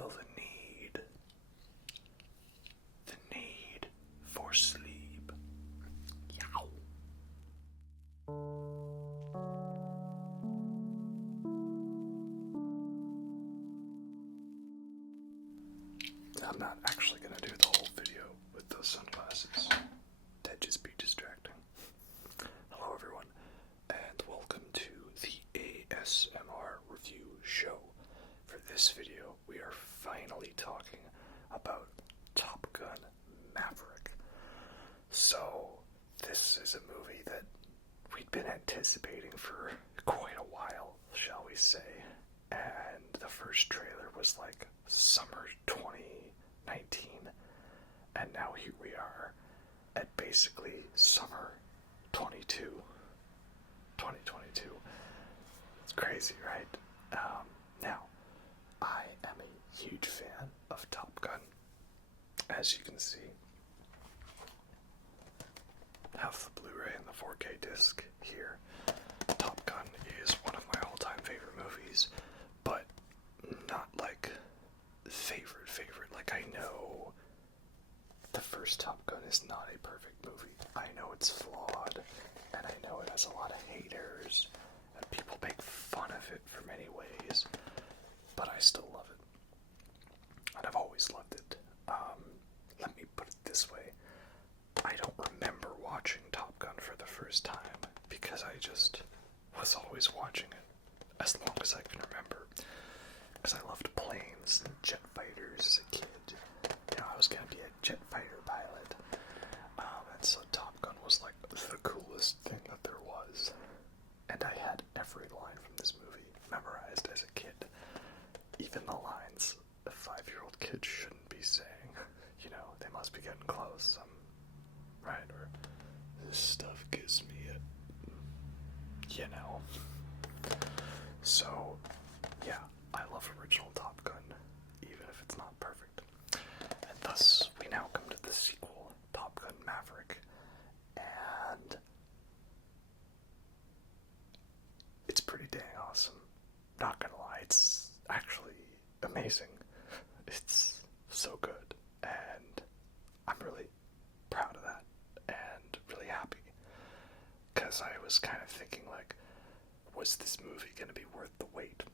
feel the need for sleep. Yow. I'm not actually going to do the whole video with those sunglasses. That'd just be distracting. Hello everyone, and welcome to the ASMR review show. For this video, we are finally talking about Top Gun Maverick. So, this is a movie that we'd been anticipating for quite a while, shall we say. And the first trailer was like summer 2019, and now here we are at basically summer 2022. It's crazy, right? Now, I am a huge fan of Top Gun. As you can see, I have the Blu-ray and the 4K disc here. Top Gun is one of my all-time favorite movies, but not like favorite. Like, I know the first Top Gun is not a perfect movie. I know it's flawed, and I know it has a lot of haters, and people make fun of it for many ways, but I still love it. And I've always loved it. Let me put it this way. I don't remember watching Top Gun for the first time, because I just was always watching it as long as I can remember. Because I loved planes and jet fighters as a kid. You know, I was going to be a jet fighter pilot. And so Top Gun was like the coolest thing that there was. And I had every line from this movie memorized as a kid. Even the lines a 5-year-old kid shouldn't be saying. You know, they must be getting close. Right? Or, this stuff gives me a... You know. So, yeah. I love original Top Gun, even if it's not perfect. And thus, we now come to the sequel, Top Gun Maverick. And it's pretty dang awesome. Not gonna lie, it's actually amazing. It's so good. And I'm really proud of that. And really happy. Because I was kind of thinking, like, was this movie gonna be worth the wait?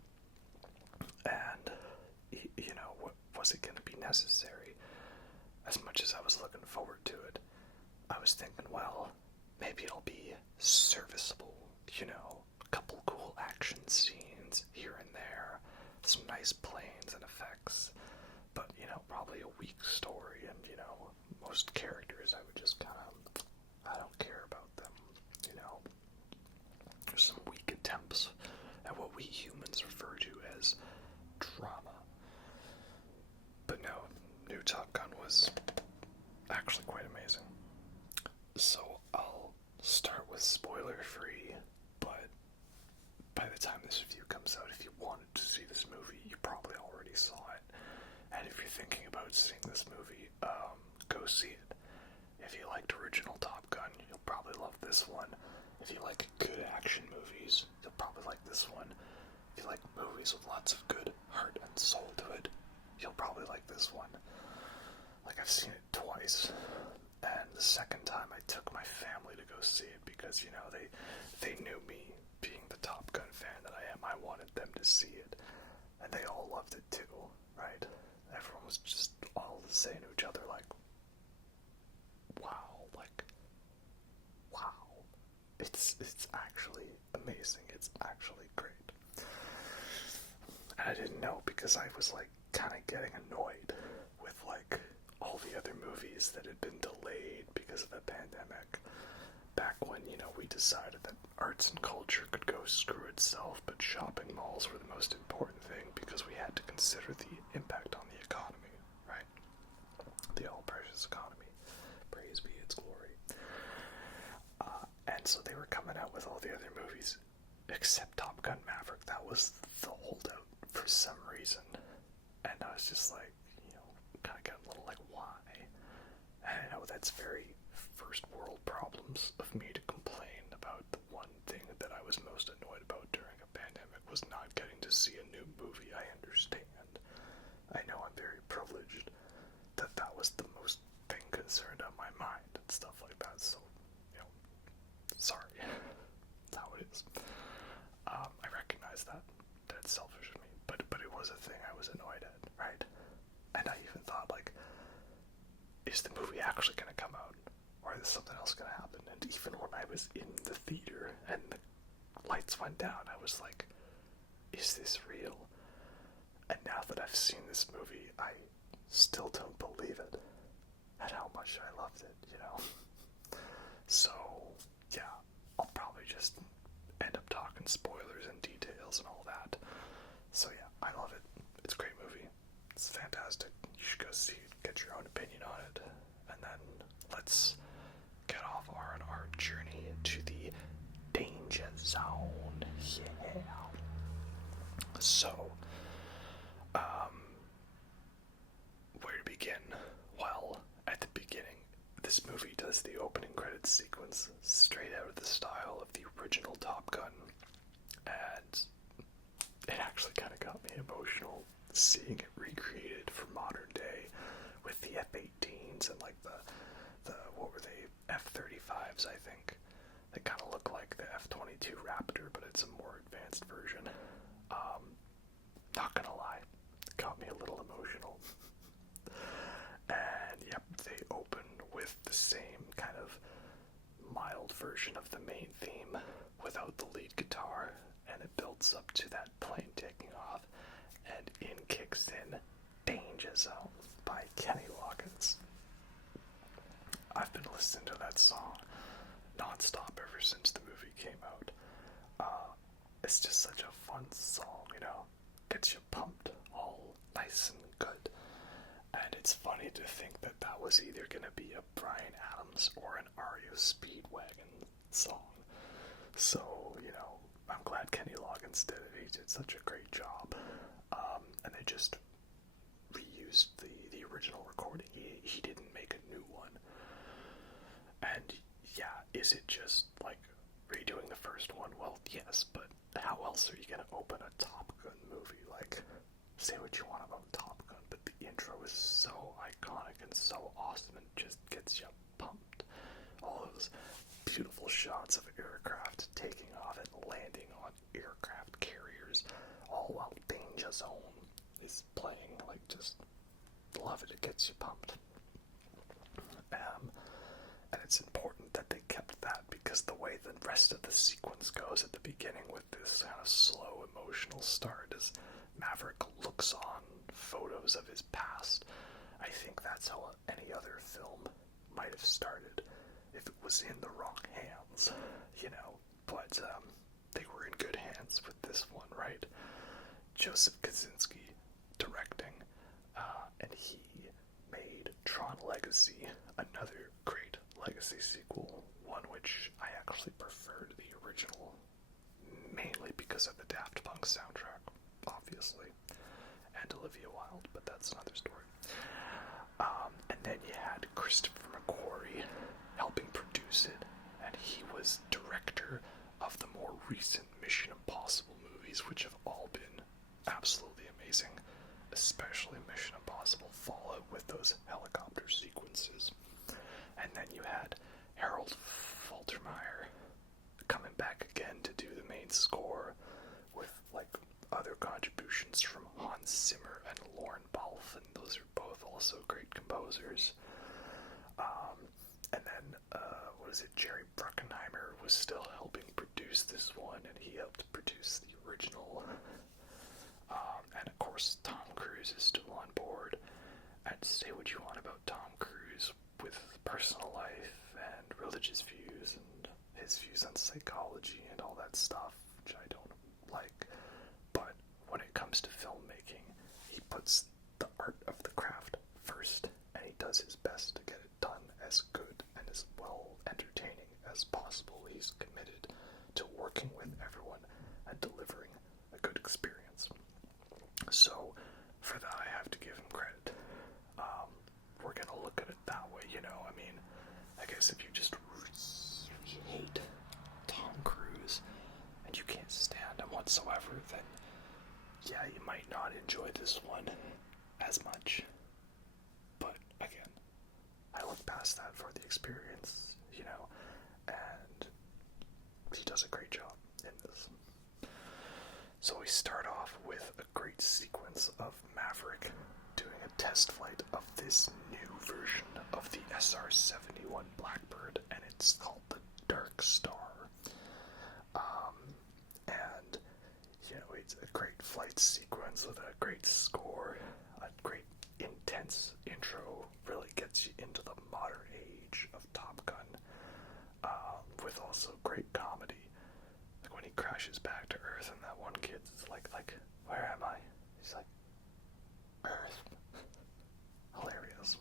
And, you know, was it going to be necessary? As much as I was looking forward to it, I was thinking, well, maybe it'll be serviceable, you know, a couple cool action scenes here and there, some nice planes and effects, but, you know, probably a weak story, and, you know, most characters I would just kind of, I don't care about them, you know. There's some weak attempts at what we humans refer to as drama. But no, new Top Gun was actually quite amazing. So I'll start with spoiler free, but by the time this review comes out, if you wanted to see this movie, you probably already saw it. And if you're thinking about seeing this movie, go see it. If you liked original Top Gun, you'll probably love this one. If you like good action movies, you'll probably like this one. If you like movies with lots of good heart and soul to it, you'll probably like this one. Like, I've seen it twice, and the second time I took my family to go see it because, you know, they knew me being the Top Gun fan that I am. I wanted them to see it, and they all loved it too, right? Everyone was just all saying to each other, like, wow, it's actually amazing. It's actually great. And I didn't know, because I was like kind of getting annoyed with like all the other movies that had been delayed because of the pandemic. Back when, you know, we decided that arts and culture could go screw itself, but shopping malls were the most important thing because we had to consider the impact on the economy, right? The all-precious economy. Praise be its glory. And so they were coming out with all the other movies except Top Gun Maverick. That was the holdout for some reason. And I was just like, you know, kind of getting a little like, why? And I know that's very first world problems of me to complain about. The one thing that I was most annoyed about during a pandemic was not getting to see a new movie. I understand. I know is the movie actually going to come out? Or is something else going to happen? And even when I was in the theater and the lights went down, I was like, is this real? And now that I've seen this movie, I still don't believe it. And how much I loved it, you know? So, yeah, I'll probably just end up talking spoilers and details and all that. So yeah, I love it. It's a great movie. It's fantastic. You should go see it, get your own opinion on it, and then let's get off on our journey to the danger zone. Yeah. So, where to begin? Well, at the beginning, this movie does the opening credits sequence straight out of the style of the original Top Gun, and it actually kind of got me emotional seeing it recreated for modern day with the F-18s and like the what were they, F-35s, I think. They kind of look like the F-22 Raptor, but it's a more advanced version. Not gonna lie, it got me a little emotional. And yep, they open with the same kind of mild version of the main theme without the lead guitar, and it builds up to that plane taking off, and in kicks in Danger Zone by Kenny Loggins. I've been listening to that song non-stop ever since the movie came out. It's just such a fun song, you know, gets you pumped, all nice and good. And it's funny to think that that was either going to be a Bryan Adams or an REO Speedwagon song. So, you know, I'm glad Kenny Loggins did it. He did such a great job. And they just reused the original recording. He didn't make a new one. And yeah, is it just like redoing the first one? Well, yes, but how else are you going to open a Top Gun movie? Like, say what you want about Top Gun, but the intro is so iconic and so awesome and just gets you pumped. All those beautiful shots of aircraft taking off and landing on aircraft carriers, all while Danger Zone is playing. Like, just love it. It gets you pumped. And it's important that they kept that, because the way the rest of the sequence goes at the beginning with this kind of slow emotional start as Maverick looks on photos of his past, I think that's how any other film might have started if it was in the wrong hands, you know. But they were in good hands with this one, right? Joseph Kosinski directing, and he made Tron Legacy, another great Legacy sequel, one which I actually preferred the original, mainly because of the Daft Punk soundtrack, obviously, and Olivia Wilde, but that's another story. And then you had Christopher McQuarrie helping produce it, and he was director of the more recent Mission Impossible movies, which have all been absolutely amazing, especially Mission Impossible Fallout with those helicopter sequences. And then you had Harold Faltermeyer coming back again to do the main score with like other contributions from Hans Zimmer and Lorne Balfe, and those are both also great composers. And then Jerry Bruckheimer was still helping produce this one, and he helped produce the original. And of course, Tom Cruise is still on board. And say what you want about Tom Cruise with personal life and religious views and his views on psychology and all that stuff, which I don't like. But when it comes to filmmaking, he puts the art of the craft first, and he does his best to get it done as good and as well entertaining as possible. He's committed to working with everyone and delivering a good experience. So, for that, I have to give him credit. We're gonna look at it that way, you know. I mean, I guess if you just really hate Tom Cruise and you can't stand him whatsoever, then yeah, you might not enjoy this one as much. But again, I look past that for the experience, you know, and he does a great job in this. So we start off with a great sequence of Maverick doing doing a test flight of this new version of the SR-71 Blackbird, and it's called the Dark Star. And, it's a great flight sequence with a great score, a great intense intro, really gets you into the modern age of Top Gun, with also great comedy. Like when he crashes back to Earth and that one kid's like, where am I? He's like, Earth. Hilarious.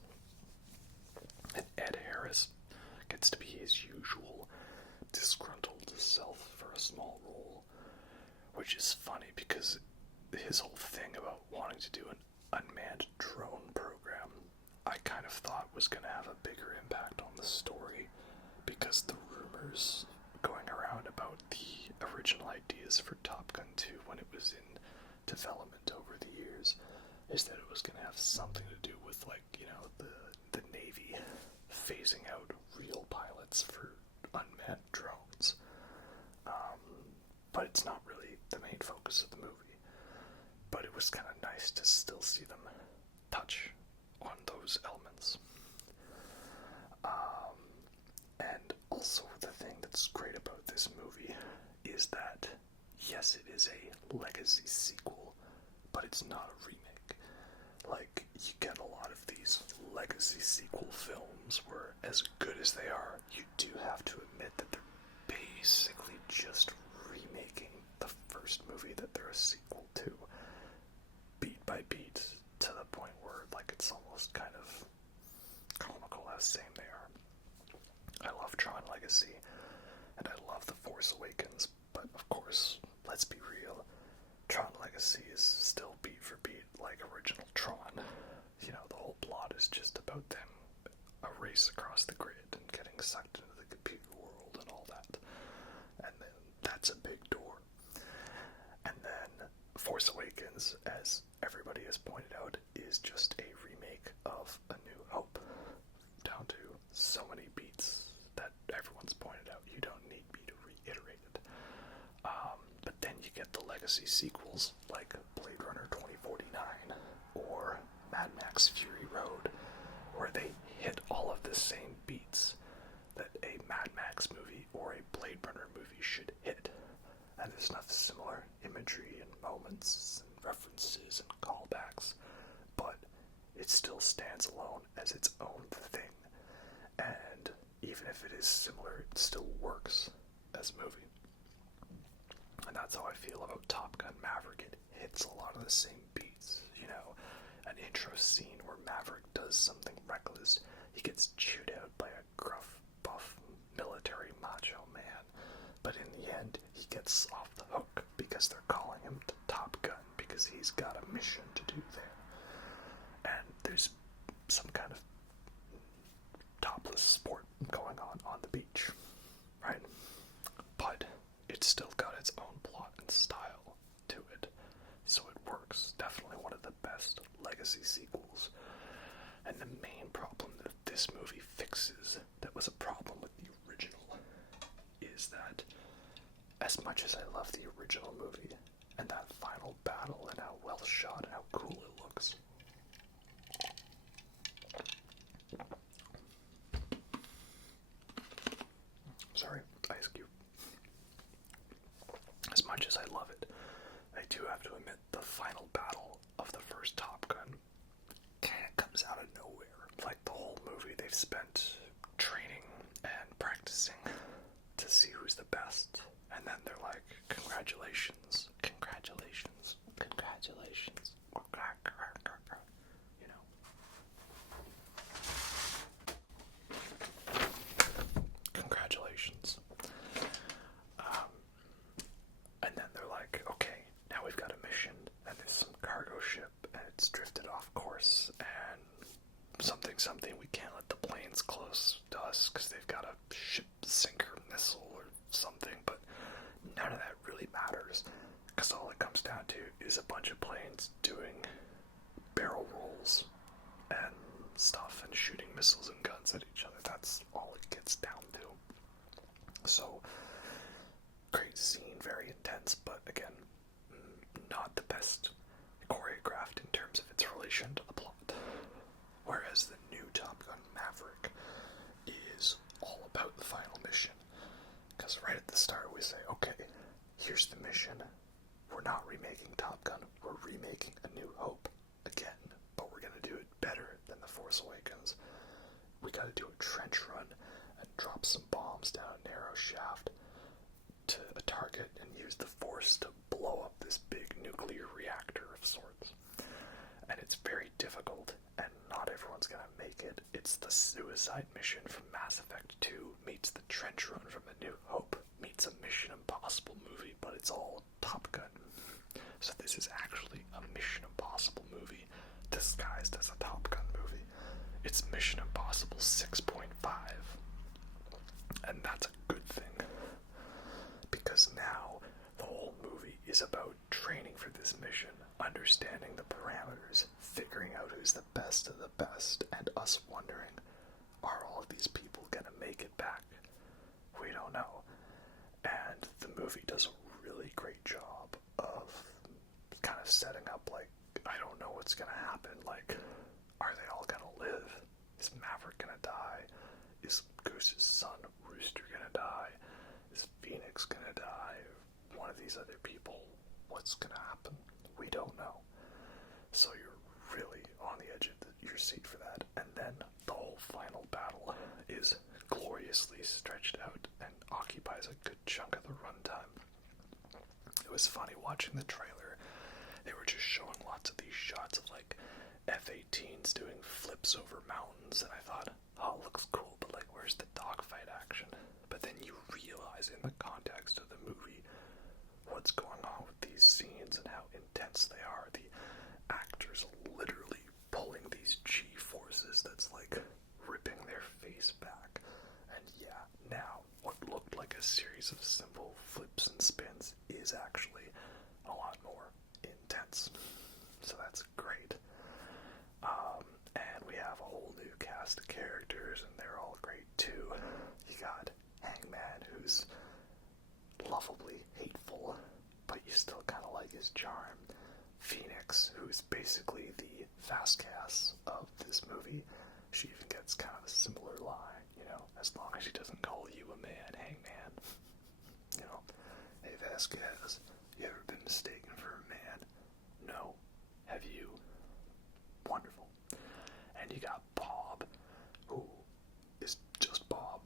And Ed Harris gets to be his usual disgruntled self for a small role, which is funny because his whole thing about wanting to do an unmanned drone program, I kind of thought was going to have a bigger impact on the story, because the rumors going around about the original ideas for Top Gun 2 when it was in development over the years is that it was going to have something to do with, like, the Navy phasing out real pilots for unmanned drones. But it's not really the main focus of the movie. But it was kind of nice to still see them touch on those elements. And also the thing that's great about this movie is that, yes, it is a legacy sequel, but it's not a remake. Like, you get a lot of these legacy sequel films where, as good as they are, you do have to admit that they're basically just remaking the first movie that they're a sequel to, beat by beat, to the point where, like, it's almost kind of comical how same they are. I love Tron Legacy, and I love The Force Awakens, but of course, let's be real, Tron Legacy is still beat for beat like original Tron. The whole plot is just about them, a race across the grid and getting sucked into the computer world and all that. And then that's a big door. And then Force Awakens, as everybody has pointed out, is just a remake of A New Hope, down to so many beats that everyone's pointed out. You don't need me to reiterate it. But then you get the legacy sequels like Blade Runner 2049 or Mad Max Fury Road, where they hit all of the same beats that a Mad Max movie or a Blade Runner movie should hit. And there's enough similar imagery and moments and references and callbacks, but it still stands alone as its own thing. And even if it is similar, it still works as a movie. And that's how I feel about Top Gun Maverick. It hits a lot of the same beats. An intro scene where Maverick does something reckless. He gets chewed out by a gruff, buff, military macho man. But in the end, he gets off the hook because they're calling him the Top Gun because he's got a mission to do there. And there's some kind of topless sport going on the beach, right? But it's still got its own plot and style to it, so it works. Definitely one of the best legacy sequels. And the main problem that this movie fixes that was a problem with the original is that, as much as I love the original movie and that final battle and how well shot and how cool it looks, sorry, ice cube. As much as I love it, I do have to admit the final battle of the first Top Gun kind of comes out of nowhere. Like, the whole movie they've spent training and practicing to see who's the best, and then they're like, congratulations, congratulations, congratulations, congratulations. And then they're like, okay, now we've got a mission, and there's some cargo ship, and it's drifted off course, and something, we can't let the planes close to us, because they've got a ship sinker missile or something, but none of that really matters, because all it comes down to is a bunch of planes doing barrel rolls and stuff, and shooting missiles and guns at each other. That's all it gets down to. So, great scene, very intense, but again, not the best choreographed in terms of its relation to the plot. So right at the start we say, okay, here's the mission. We're not remaking Top Gun, we're remaking A New Hope again, but we're gonna do it better than The Force Awakens. We gotta do a trench run and drop some bombs down a narrow shaft to a target and use the Force to blow up this big nuclear reactor of sorts. And it's very difficult, and not everyone's gonna make it. It's the suicide mission from Mass Effect 2 meets the trench run from A New Hope meets a Mission Impossible movie, but it's all Top Gun. So this is actually a Mission Impossible movie disguised as a Top Gun movie. It's Mission Impossible 6.5. And that's a good thing. Because now the whole movie is about training for this mission, understanding the parameters, figuring out who's the best of the best, and us wondering, are all of these people gonna make it back? We don't know. And the movie does a really great job of kind of setting up, like, I don't know what's gonna happen. Like, are they all gonna live? Is Maverick gonna die? Is Goose's son, Rooster, gonna die? Is Phoenix gonna die? One of these other people, what's gonna happen? We don't know. So you're really on the edge of your seat for that. And then the whole final battle is gloriously stretched out and occupies a good chunk of the runtime. It was funny watching the trailer. They were just showing lots of these shots of like F-18s doing flips over mountains, and I thought, oh, it looks cool, but like, where's the dogfight action? But then you realize in the context of the movie what's going on with these scenes and how intense they are. The actors literally pulling these G-forces that's like ripping their face back. And yeah, now what looked like a series of simple flips and spins is actually a lot more intense. So that's great. And we have a whole new cast of characters, and they're all great too. You got Hangman, who's lovably hateful, but you still kind of like his charm. Phoenix, who's basically the Vasquez of this movie. She even gets kind of a similar line, you know, as long as she doesn't call you a man, Hangman. You know, hey Vasquez, you ever been mistaken for a man? No. Have you? Wonderful. And you got Bob, who is just Bob,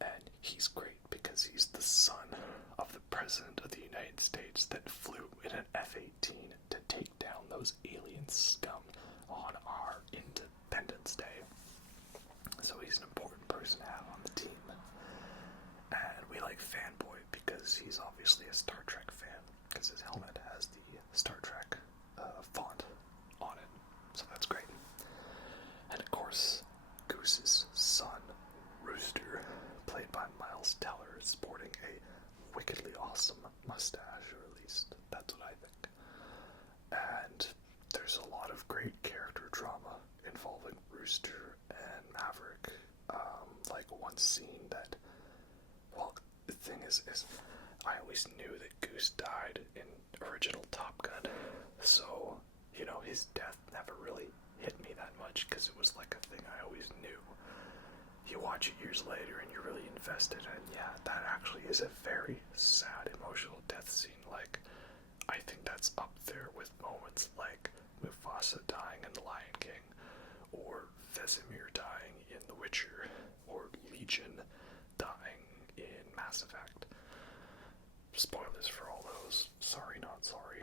and he's great because he's the son of the President of the United States that flew in an F-18 to take down those alien scum on our Independence Day. So he's an important person to have on the team. And we like Fanboy because he's obviously a Star Trek fan, because his helmet has the Star Trek font on it. So that's great. And of course, Goose's son, Rooster, played by Miles Teller, sporting a wickedly awesome mustache, or at least that's what I think. And there's a lot of great character drama involving Rooster and Maverick. Like one scene that, well, the thing is I always knew that Goose died in original Top Gun, so, you know, his death never really hit me that much, because it was like a thing I always knew. You watch it years later and you're really invested, and yeah, that actually is a very sad, emotional death scene. Like, I think that's up there with moments like Mufasa dying in The Lion King, or Vesemir dying in The Witcher, or Legion dying in Mass Effect. Spoilers for all those. Sorry, not sorry.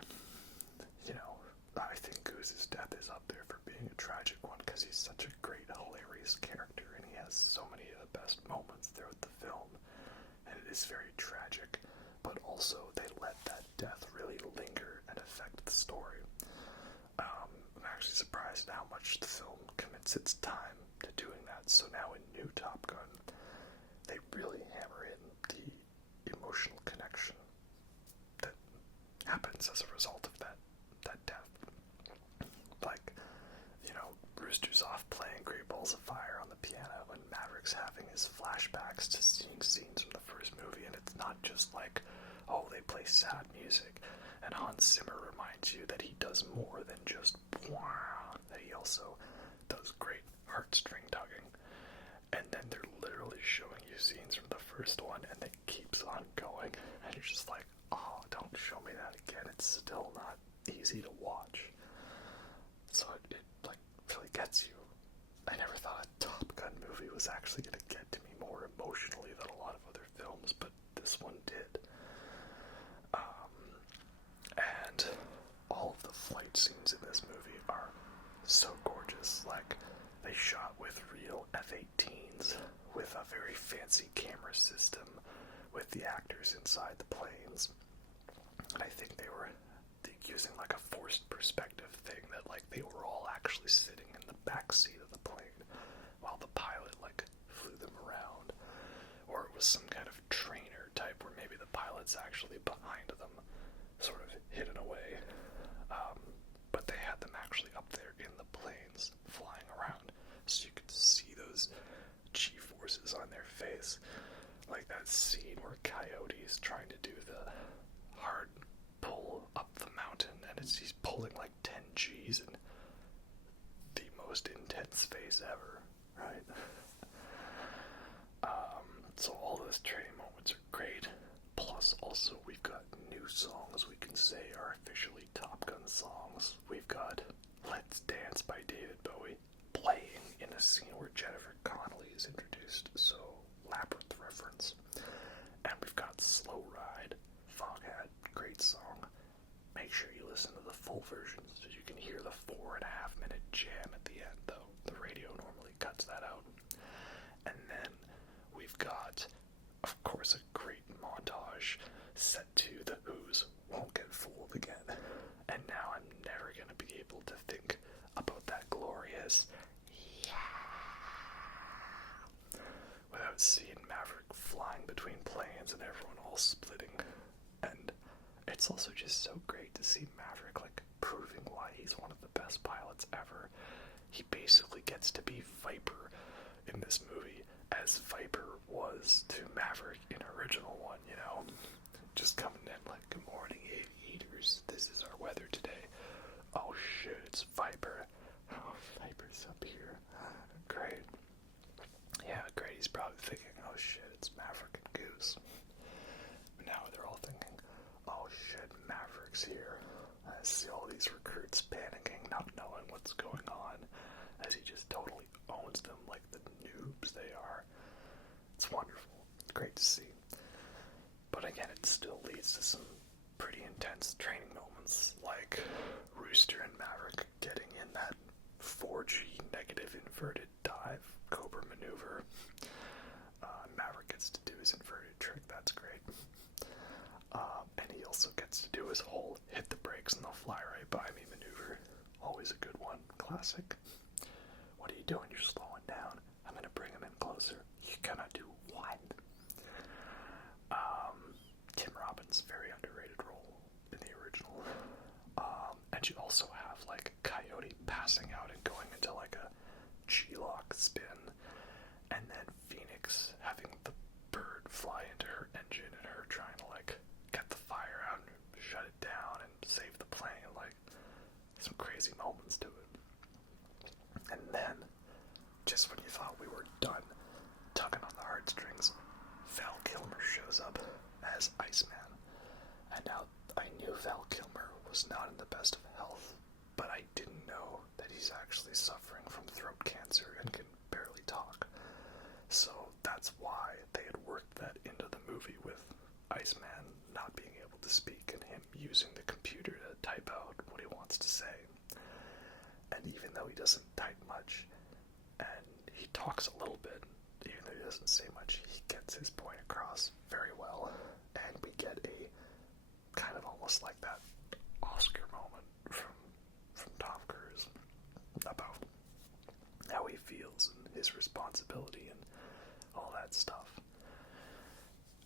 You know, I think Goose's death is up there for being a tragic one, because he's such a great, hilarious character, and he has so many of the best moments throughout the film, and it is very tragic, but also they let that death really linger and affect the story. I'm actually surprised at how much the film commits its time to doing that. So now in New Top Gun, they really hammer in the emotional connection that happens as a result of that death. Like, you know, Rooster's off playing Great Balls of Fire on the piano, and Maverick's having his flashbacks to seeing scenes from the first movie, and it's not just like, oh, they play sad music. And Hans Zimmer reminds you that he does more than just wow, that he also does great heartstring tugging. And then they're literally showing you scenes from the first one, and it keeps on you're just like, oh, don't show me that again. It's still not easy to watch. So it like really gets you. I never thought a Top Gun movie was actually going to get to me more emotionally than a lot of other films, but this one did. And all of the flight scenes in this movie are so gorgeous. Like, they shot with real F-18s, with a very fancy camera system, with the actors inside the planes. And I think they were using like a forced perspective thing, that like they were all actually sitting in the back seat of the plane while the pilot like flew them around. Or it was some kind of trainer type where maybe the pilot's actually behind them, sort of hidden away. But they had them actually up there in the planes flying around, so you could see those G-forces on their face. Like that scene where Coyote's trying to do the hard pull up the mountain, and he's pulling like 10 G's in the most intense phase ever, right? So all those training moments are great. Plus, also, we've got new songs we can say are officially Top Gun songs. We've got Let's Dance by David Bowie playing in a scene where Jennifer Connelly is introduced, so Labyrinth reference. And we've got Slow Ride, Foghat, great song. Make sure you listen to the full version so you can hear the 4.5-minute jam at the end, though. The radio normally cuts that out. And then we've got, of course, a great montage set to the Who's Won't Get Fooled Again. And now I'm never going to be able to think about that glorious yeah without seeing Maverick flying between planes and everyone all splitting. And it's also just so great to see Maverick like proving why he's one of the best pilots ever. He basically gets to be Viper in this movie, as Viper was to Maverick in original one, you know? Just coming in like, good morning, aviators. This is our weather today. Oh shit, it's Viper. Oh, Viper's up here. Great. Yeah, great. He's probably thinking, oh shit, it's Maverick and Goose. But now they're all thinking, oh shit, Maverick's here. I see all these recruits panicking, not knowing what's going on, as he just totally owns them like the noobs they are. It's wonderful. Great to see. But again, it still leads to some pretty intense training moments, like Rooster and Maverick getting in that 4G negative inverted dive Cobra maneuver. Maverick gets to do his inverted trick, that's great. And he also gets to do his whole hit the brakes and they'll fly right by me maneuver. Always a good one. Classic. What are you doing? You're slowing down. I'm going to bring him in closer. You're going to do what? Kim Robbins, very underrated role in the original. And you also have like Coyote passing out and going into like a G-lock spin, and then Phoenix having the bird fly into her engine and her trying to like get the fire out and shut it down and save the plane. Like, some crazy moments to it. And then, just when you thought we were done tugging on the heartstrings, Val Kilmer shows up as Iceman. And now, I knew Val Kilmer was not in the best of health, but I didn't know that he's actually suffering from throat cancer and can barely talk. So that's why they had worked that into the movie, with Iceman not being able to speak and him using the computer to type out what he wants to say. And even though he doesn't type much, and he talks a little bit, even though he doesn't say much, he gets his point across very well. And we get a kind of almost like that Oscar moment from Tom Cruise about how he feels and his responsibility and all that stuff.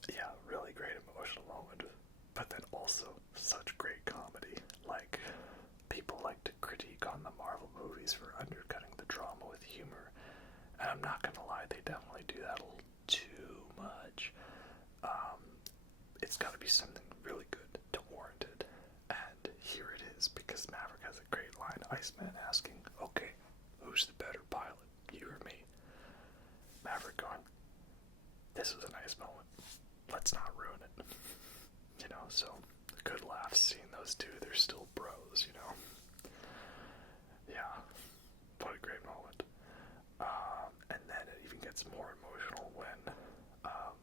Yeah, really great emotional moment, but then also such great comedy. Like, people like to critique on the Marvel movies for undercutting the drama with humor, and I'm not gonna lie, they definitely do that a little too much. It's gotta be something really good to warrant it, and here it is, because Maverick has a great line, Iceman asking, okay, who's the better pilot, you or me? Maverick going, this is a nice moment, let's not ruin it. so good laughs seeing those two. They're still bros, you know. Yeah, what a great moment. And then it even gets more emotional when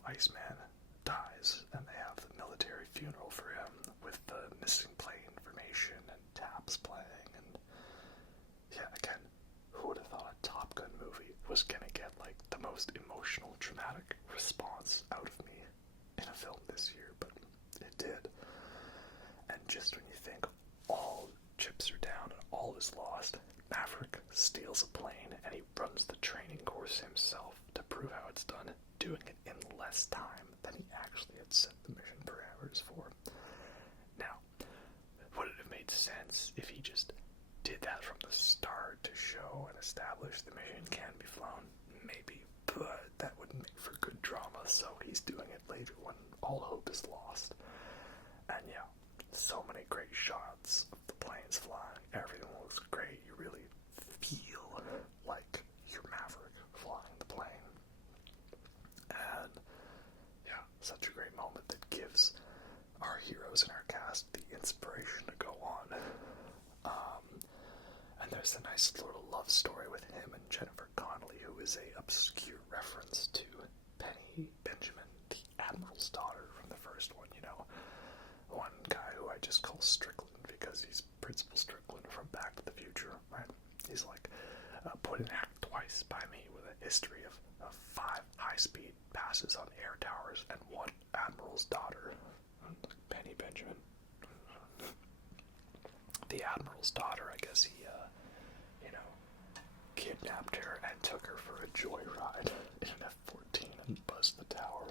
Iceman dies, and they have the military funeral for him with the missing plane information and taps playing. And yeah, again, who would have thought a Top Gun movie was gonna get like the most emotional, dramatic response out of me in a film this year? But it did. And just when you think all chips are down and all is lost, Maverick steals a plane and he runs the training course himself to prove how it's done, doing it in less time than he actually had set the mission parameters for. Now, would it have made sense if he just did that from the start to show and establish the mission can be flown? Maybe, but that wouldn't make for good drama, so he's doing it later when all hope is lost. And yeah, so many great shots of the planes flying. Everything looks great. You really feel like you're Maverick flying the plane. And yeah, such a great moment that gives our heroes in our cast the inspiration to go on. And there's a nice little love story with him and Jennifer Connelly, who is a obscure reference to Penny Benjamin, the Admiral's daughter from the first one, you know. One guy who I just call Strickland because he's Principal Strickland from Back to the Future, right? He's like put in act twice by me with a history of 5 high-speed passes on air towers and 1 Admiral's daughter, Penny Benjamin. The Admiral's daughter, I guess he, kidnapped her and took her for a joyride in an F-14 and buzzed the tower.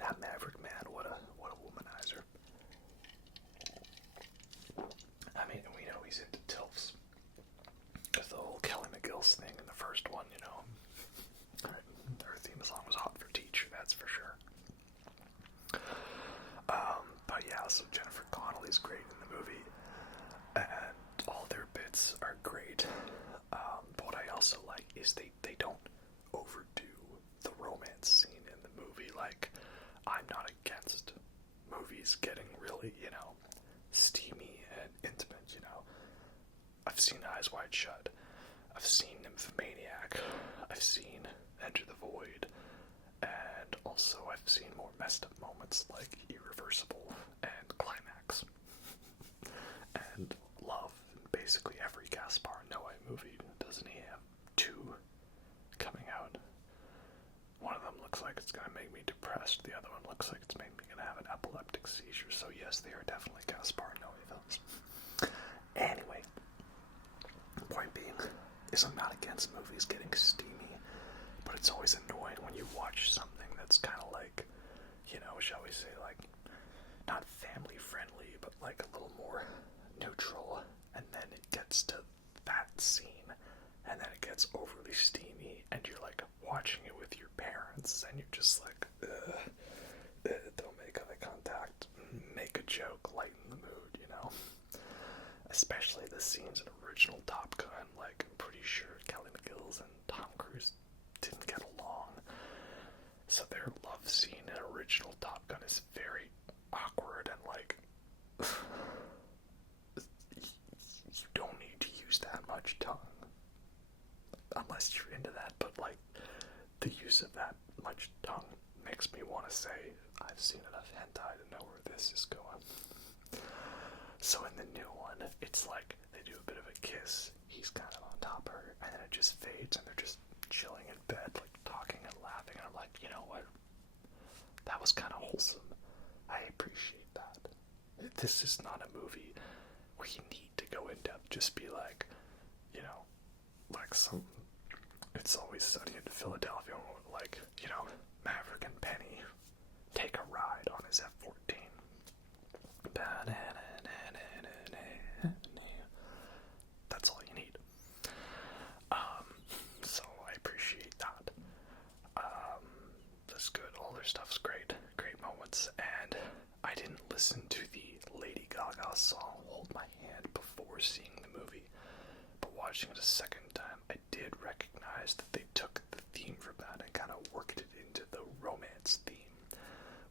That Maverick man, what a womanizer. I mean, we know he's into TILFs. There's the whole Kelly McGill's thing in the first one, you know. Her theme song was hot for teacher, that's for sure. But yeah, so Jennifer Connelly's great in the movie, and all their bits are great. But what I also like is they don't overdo the romance scene in the movie. Like, I'm not against movies getting really, you know, steamy and intimate, you know. I've seen Eyes Wide Shut. I've seen Nymphomaniac. I've seen Enter the Void. And also I've seen more messed up moments like Irreversible and Climax. And love basically every Gaspar Noé movie. Doesn't he have 2 coming out? One of them looks like it's gonna make me depressed. The other one looks like it's maybe gonna have an epileptic seizure. So yes, they are definitely Gaspar Noé films. Anyway, point being is I'm not against movies getting steamy, but it's always annoying when you watch something that's kind of like, you know, shall we say, like, not family friendly, but like a little more neutral, and then it gets to that scene, and then it gets overly steamy, and you're like watching it with your parents, and you're just like, don't make eye contact, make a joke, lighten the mood, you know? Especially the scenes in original Top Gun, like, I'm pretty sure Kelly McGillis and Tom Cruise didn't get along. So their love scene in original Top Gun is very awkward and like, you don't need to use that much tongue. Unless you're into that, but like, the use of that much tongue makes me want to say, I've seen enough hentai to know where this is going. So in the new one, it's like, they do a bit of a kiss, he's kind of on top of her, and then it just fades, and they're just chilling in bed, like, talking and laughing, and I'm like, you know what? That was kind of wholesome. I appreciate that. This is not a movie where you need to go in depth, just be like, you know, like some, It's Always Sunny in Philadelphia, like, you know, Maverick and Penny take a ride on his F-14. That's all you need. So I appreciate that. That's good. All their stuff's great. Great moments. And I didn't listen to the Lady Gaga song Hold My Hand before seeing the movie. But watching it a second time, I did recognize that they took the theme from that and kind of worked it into the romance theme.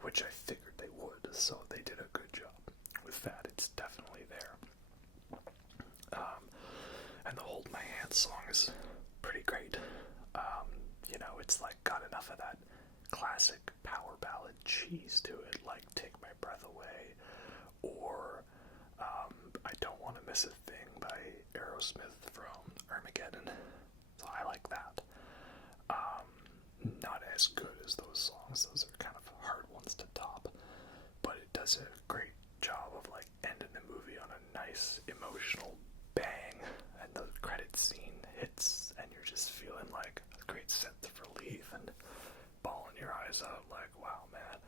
which I figured they would, so they did a good job with that. It's definitely there. And the Hold My Hand song is pretty great. It's like got enough of that classic power ballad cheese to it, like Take My Breath Away, or I Don't Want to Miss a Thing by Aerosmith from Armageddon. So I like that. Not as good as those songs. Those are kind of hard ones to top. But it does a great job of like ending the movie on a nice emotional bang, and the credit scene hits, and you're just feeling like a great sense of relief and bawling your eyes out like, wow, man,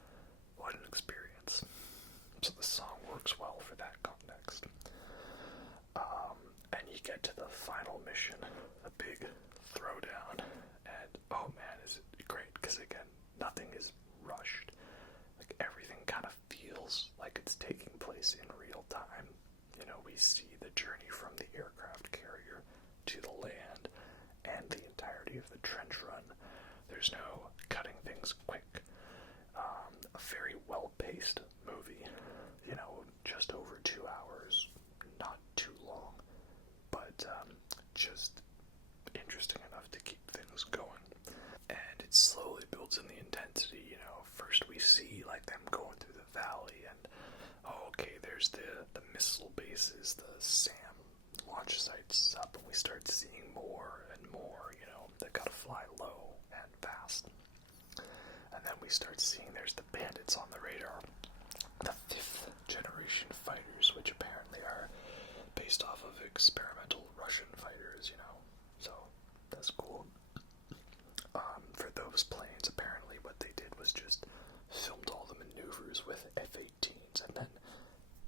what an experience. So the song works well for that context. And you get to the final mission, the big throwdown, and oh man, is it great, because again, nothing is rushed. Like everything kind of feels like it's taking place in real time. We see the journey from the aircraft carrier to the land and the entirety of the trench run. There's no cutting things quick. A very well-paced movie, just over 2 hours, not too long, but just interesting enough to keep things going. And it slowly builds in the intensity. First we see like them going through the valley, and okay, there's the missile bases, the SAM launch sites up, and we start seeing more and more. They've got to fly low and fast. And then we start seeing there's the bandits on the radar, the 5th generation fighters, which apparently are based off of experimental Russian fighters, so that's cool. For those planes, apparently what they did was just filmed all the maneuvers with F-18s and then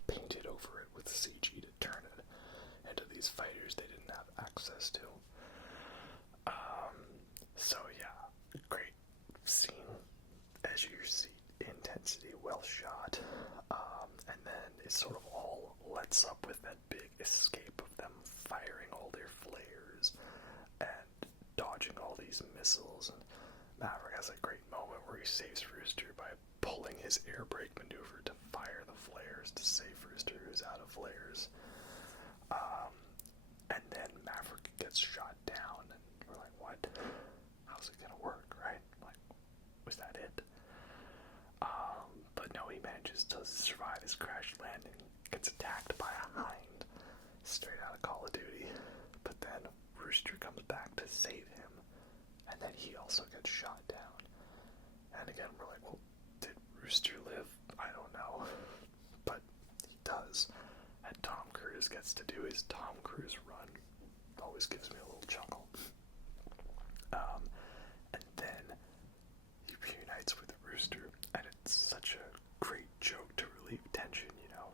painted over it with CG to turn it into these fighters they didn't have access to. So yeah, great scene, edge of your seat, intensity, well shot, and then it sort of all lets up with that big escape of them firing all their flares and dodging all these missiles, and Maverick has a great moment where he saves Rooster by pulling his air brake maneuver to fire the flares to save Rooster, who's out of flares. And then Maverick gets shot down, and we're like, what? How's it gonna work, right? Like, was that it? But no, he manages to survive his crash landing, gets attacked by a hind, straight out of Call of Duty, but then Rooster comes back to save him, and then he also gets shot down. And again, we're like, well, did Rooster live? I don't know. But he does. And Tom Cruise gets to do his Tom Cruise run. Always gives me a little chuckle. And then he reunites with Rooster, and it's such a great joke to relieve tension,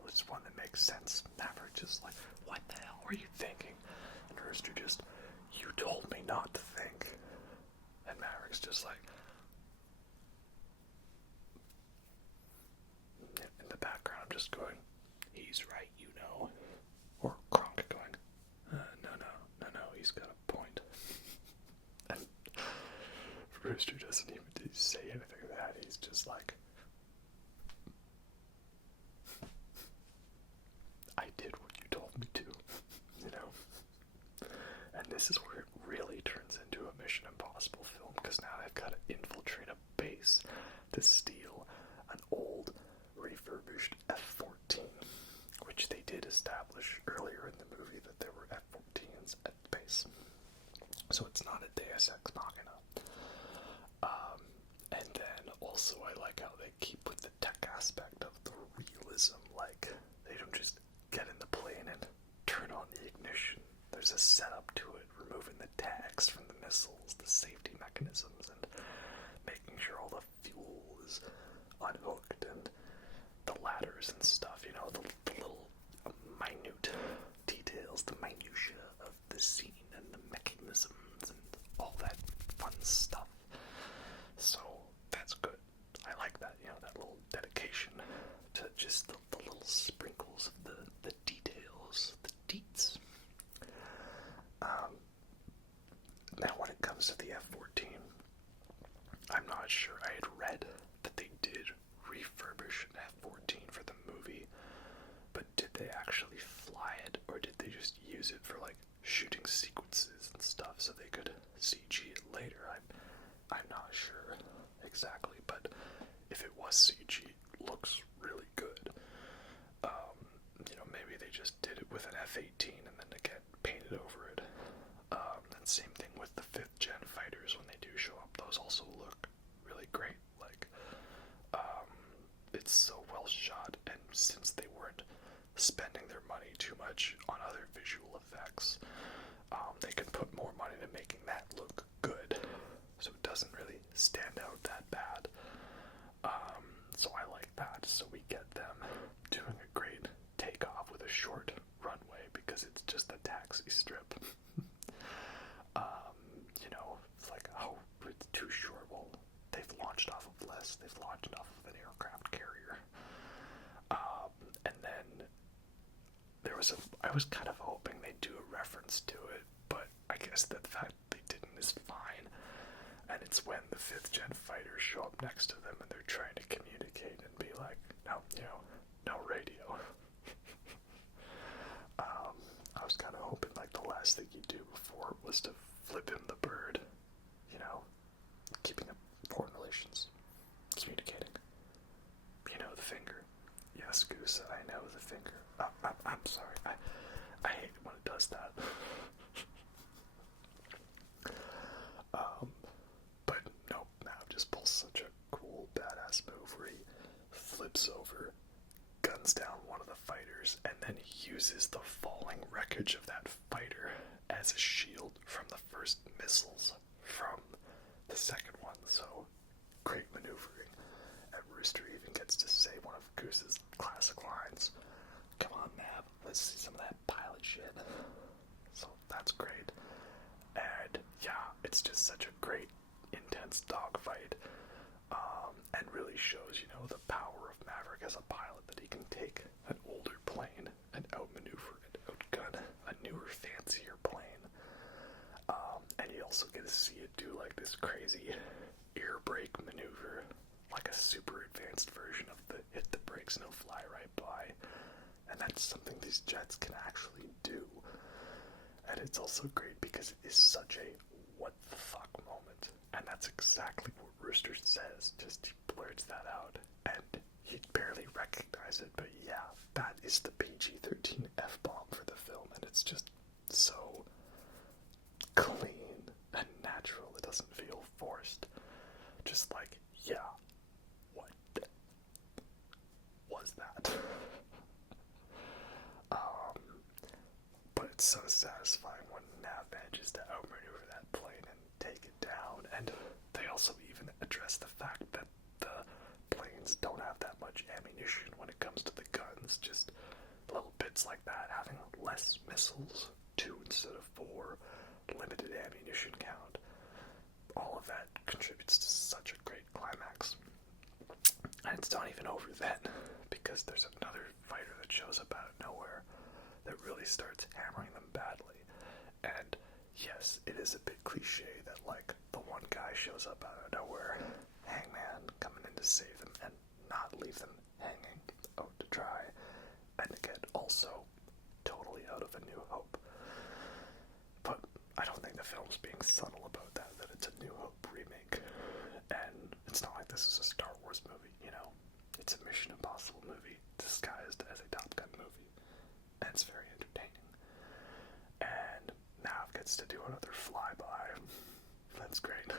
It's one that makes sense. Maverick just like, what the hell were you thinking? And Rooster just, you told me not to think. And Maverick's just like, in the background, I'm just going, he's right, Or Kronk going, no, he's got a point. And Rooster doesn't even say anything to that. He's just like, I did what you told me to, And this is where it really turns into a Mission Impossible film, because now they've got to infiltrate a base to steal an old, refurbished F-14, which they did establish earlier in the movie that there were F-14s at the base. So it's not a Deus Ex Machina. And then also I like how they keep with the tech aspect of the realism, like they don't just get in the plane and turn on the ignition. There's a setup to it, removing the tags from the missiles, the safety mechanisms, and making sure all the fuel is unhooked, and the ladders and stuff, the little minute details, the minutia of the scene, and the mechanisms, and all that fun stuff. So that's good. I like that, that little dedication to just the little sprinkles of the details, the deets. Now when it comes to the F-14, I'm not sure. I had read that they did refurbish use it for like shooting sequences and stuff so they could CG it later. I'm not sure exactly, but if it was CG, it looks really good. Maybe they just did it with an F-18 and then again painted over it. And same thing with the 5th gen fighters when they do show up. Those also look really great. Like, it's so well shot, and since they weren't spending their money too much on other visual effects, they can put more money into making that look good, so it doesn't really stand out that bad. So I like that. So we get them doing a great takeoff with a short runway because it's just a taxi strip. It's like, oh, it's too short. Well, they've launched off of less. They've launched off of an aircraft carrier. And then I was kind of hoping they'd do a reference to it, but I guess the fact they didn't is fine. And it's when the 5th gen fighters show up next to them and they're trying to communicate and be like, no, no radio. I was kind of hoping like the last thing you do before was to flip him the bird, keeping up foreign relations, communicating. The finger. Yes, Goose, I know the finger. I'm sorry. I hate it when it does that. But no, Mav just pulls such a cool, badass move where he flips over, guns down one of the fighters, and then he uses the falling wreckage of that fighter as a shield from the first missiles from the second one. So, great maneuvering. And Rooster even gets to say one of Goose's classic lines. Come on, Mav, let's see some of that pilot shit. So that's great. And yeah, it's just such a great, intense dogfight. And really shows, the power of Maverick as a pilot, that he can take an older plane and outmaneuver and outgun a newer, fancier plane. And you also get to see it do like this crazy air brake maneuver, like a super advanced version of the hit the brakes, no fly right by. And that's something these jets can actually do. And it's also great because it is such a what the fuck moment. And that's exactly what Rooster says. Just he blurts that out. And he'd barely recognize it. But yeah, that is the PG-13 F-bomb for the film. And it's just so clean and natural. It doesn't feel forced. Just like, yeah, what was that? But it's so satisfying when Nav manages to outmaneuver that plane and take it down. And they also even address the fact that the planes don't have that much ammunition when it comes to the guns. Just little bits like that, having less missiles, 2 instead of 4, limited ammunition count. All of that contributes to such a great climax. And it's not even over then, because there's another fighter that shows up out of nowhere that really starts hammering them badly. And yes, it is a bit cliche that like the one guy shows up out of nowhere, Hangman coming in to save them and not leave them hanging out to dry, and again also totally out of A New Hope. But I don't think the film's being subtle about that it's a New Hope remake. And it's not like this is a Star Wars movie, It's a Mission Impossible movie disguised as a Top Gun movie. And it's very entertaining. And Nav gets to do another flyby. That's great.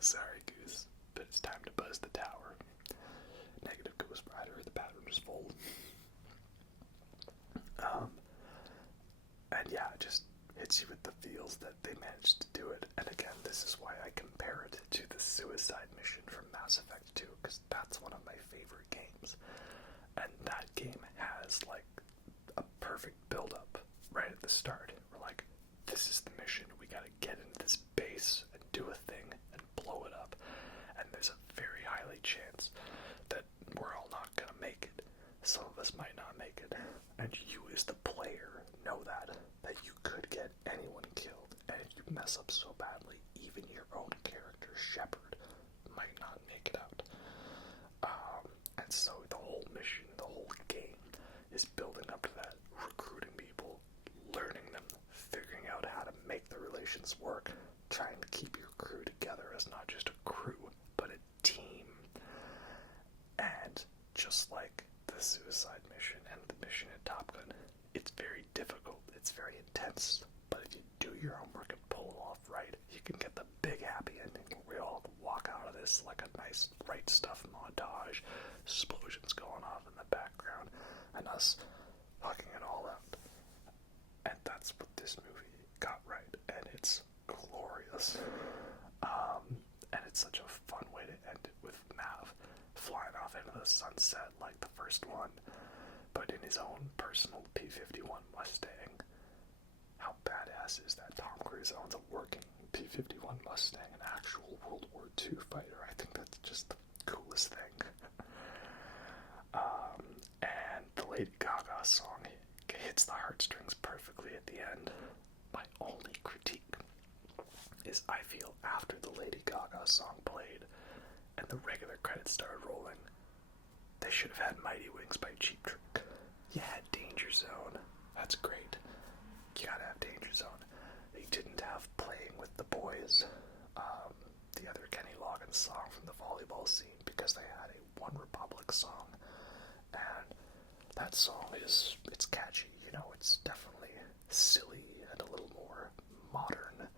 Sorry, Goose, but it's time to buzz the tower. Negative Ghost Rider, the bathroom is full. And yeah, it just hits you with the feels that they managed to do it. And again, this is why I compare it to the Suicide Mission from Mass Effect 2, because that's one of my favorite games. And that game has like a perfect build-up right at the start. We're like, this is the mission. We gotta get into this base and do a thing and blow it up. And there's a very highly chance that we're all not gonna make it. Some of us might not make it. And you as the player know that you could get anyone killed. And if you mess up so badly, even your own character, Shepard, might not make it out. And so the whole mission, the whole game is building up to that, recruiting people, learning explosions work, trying to keep your crew together as not just a crew, but a team. And just like the suicide mission and the mission in Top Gun, it's very difficult, it's very intense, but if you do your homework and pull it off right, you can get the big happy ending where we all walk out of this like a nice right stuff montage, explosions going off in the background, and us hugging it all out. And that's what this movie got right, and it's glorious. And it's such a fun way to end it with Mav flying off into the sunset like the first one, but in his own personal P-51 Mustang. How badass is that? Tom Cruise owns a working P-51 Mustang, an actual World War II fighter. I think that's just the coolest thing. And the Lady Gaga song hits the heartstrings perfectly at the end. My only critique is I feel after the Lady Gaga song played and the regular credits started rolling, they should have had Mighty Wings by Cheap Trick. You had Danger Zone. That's great. You gotta have Danger Zone. They didn't have Playing with the Boys, the other Kenny Loggins song from the volleyball scene, because they had a One Republic song. And that song it's catchy, you know, it's definitely silly and a little more modern.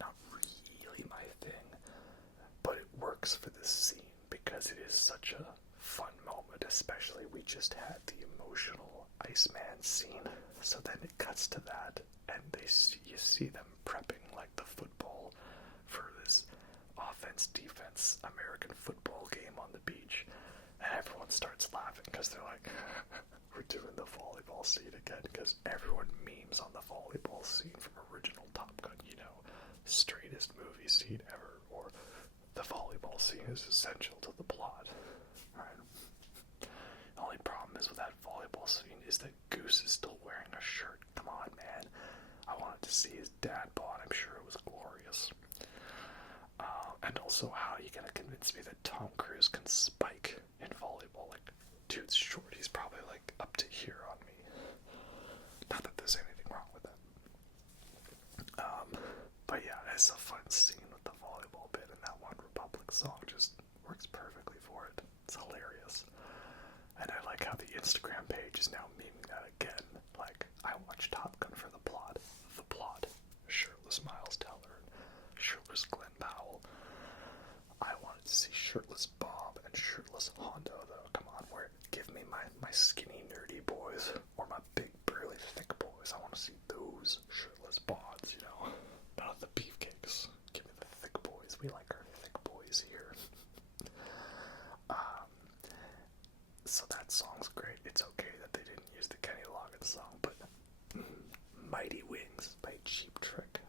Not really my thing, but it works for this scene because it is such a fun moment, especially we just had the emotional Iceman scene, so then it cuts to that, and you see them prepping like the football for this offense-defense American football game on the beach, and everyone starts laughing because they're like, we're doing the volleyball scene again, because everyone memes on the volleyball scene from original Top Gun, you know, straightest movie scene ever, or the volleyball scene is essential to the plot. Right? The only problem is with that volleyball scene is that Goose is still wearing a shirt. Come on, man. I wanted to see his dad bod. I'm sure it was glorious. And also, how are you going to convince me that Tom Cruise can spike in volleyball? Like, dude's short. He's probably like up to here on me. Not that there's anything wrong with that. But yeah, it's a fun scene with the volleyball bit, and that One Republic song just works perfectly for it. It's hilarious. And I like how the Instagram page is now memeing that again. Like, I watched Top Gun for the plot. The plot. Shirtless Miles Teller. Shirtless Glenn Powell. I wanted to see shirtless Bob and shirtless Hondo, though. Come on, give me my skinny, nerdy boys, or my big, burly, thick boys. I want to see those shirtless bods, you know? Not the beefcakes. Give me the thick boys. We like our thick boys here. So that song's great. It's okay that they didn't use the Kenny Loggins song, but Mighty Wings by Cheap Trick.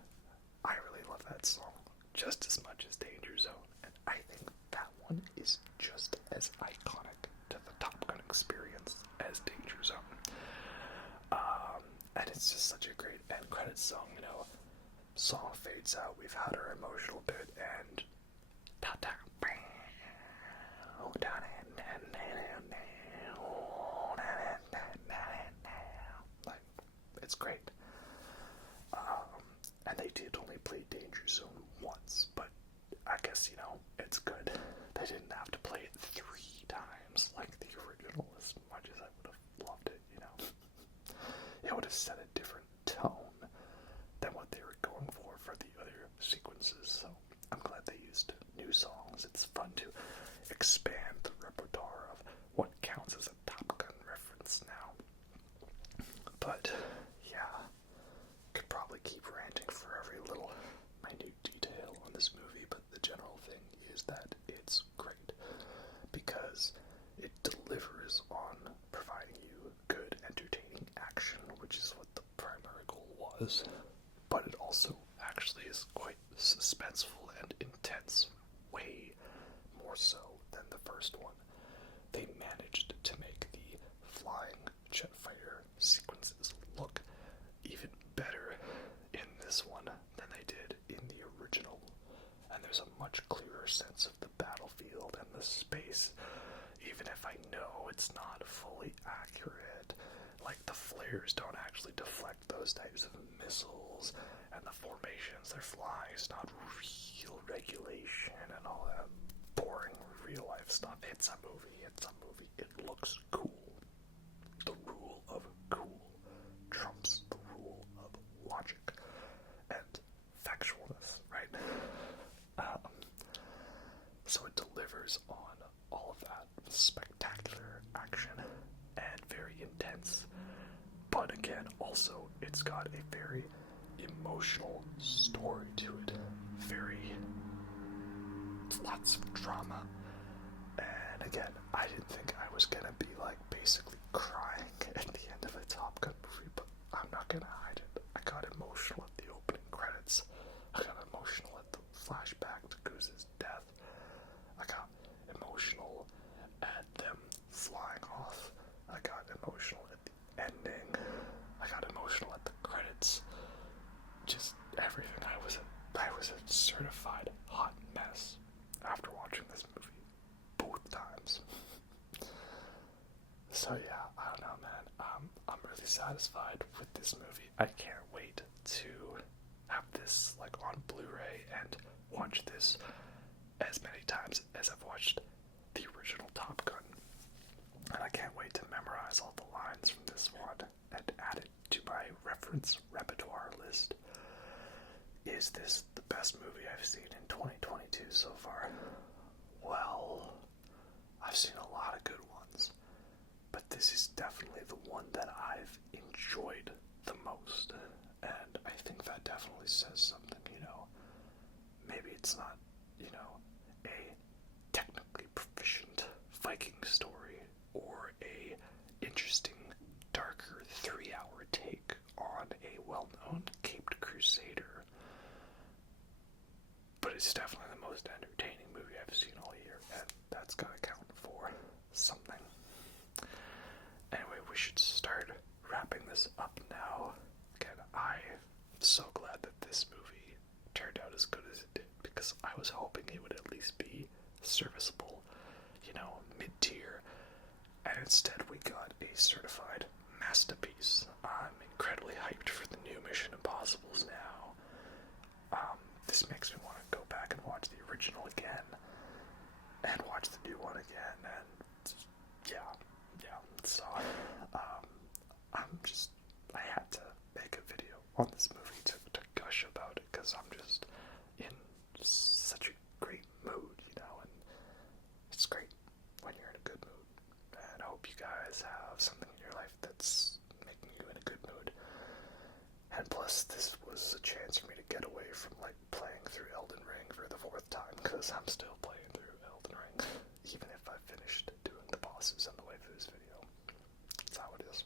I really love that song just as much as Danger Zone, and I think that one is just as iconic to the Top Gun experience as Danger Zone. And it's just such a great end credits song, you know. Song fades out, we've had our emotional bit, and ta-ta. Like, it's great. And they did only play Danger Zone once, but I guess, you know, it's good. They didn't have to play it 3 times like the original, as much as I would have loved it, you know. It would have set a different tone than what they were going for the other sequences, so I'm glad they used new songs. It's fun to expand the repertoire of what counts as a Top Gun reference now. But, yeah, could probably keep ranting for every little minute detail on this movie, but the general thing is that it's great because it delivers on providing you good, entertaining action, which is what the primary goal was, but it also actually is quite suspenseful and intense, way more so than the first one. They managed to make the flying jet fighter sequences look even better in this one than they did in the original, and there's a much clearer sense of the battlefield and the space, even if I know it's not fully accurate. Like, the flares don't actually deflect the those types of missiles and the formations they're flying is not real regulation and all that boring real life stuff. It's a movie. It looks cool. The rule of cool trumps the rule of logic and factualness, right? So it delivers on all of that spectacular action and very intense. But again, also, it's got a very emotional story to it. Lots of drama. And again, I didn't think I was gonna be like basically crying at the end of a Top Gun movie, but I'm not gonna hide it. I got emotional at the opening credits. I got emotional at the flashback to Goose's death. I got emotional at them flying off. I got emotional at the ending. I got emotional at the credits. Just everything. I was a certified hot mess after watching this movie both times. So yeah, I don't know, man. I'm really satisfied with this movie. I can't wait to have this like on Blu-ray and watch this as many times as I've watched the original Top Gun. And I can't wait to memorize all the lines from this one and add it to my reference repertoire list. Is this the best movie I've seen in 2022 so far? Well, I've seen a lot of good ones, but this is definitely the one that I've enjoyed the most. And I think that definitely says something, you know. Maybe it's not, you know, a technically proficient Viking story or a interesting, darker 3-hour take on a well-known Caped Crusader. But it's definitely the most entertaining movie I've seen all year, and that's gotta count for something. Anyway, we should start wrapping this up now. Again, I'm so glad that this movie turned out as good as it did, because I was hoping it would at least be serviceable, you know, mid-tier, and instead we got a certified masterpiece. I'm incredibly hyped for the new Mission Impossibles now. This makes me want to go back and watch the original again, and watch the new one again, and yeah, so, I had to make a video on this movie to gush about it, because I'm just in such a great mood, you know, and it's great when you're in a good mood, and I hope you guys have something in your life that's making you in a good mood. And plus, this was a chance for me to get away from, like, playing through Elden Ring for the 4th time, because I'm still playing through Elden Ring, even if I finished doing the bosses on the way through this video. That's how it is.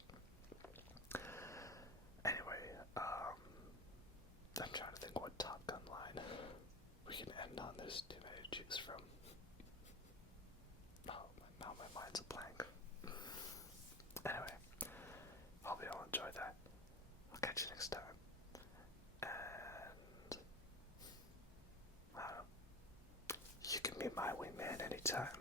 Anyway, I'm trying to think what Top Gun line we can end on. There's too many to choose from. Oh, now my mind's a blank. Anyway, hope you all enjoyed that. I'll catch you next time. And I don't know. You can be my wingman anytime.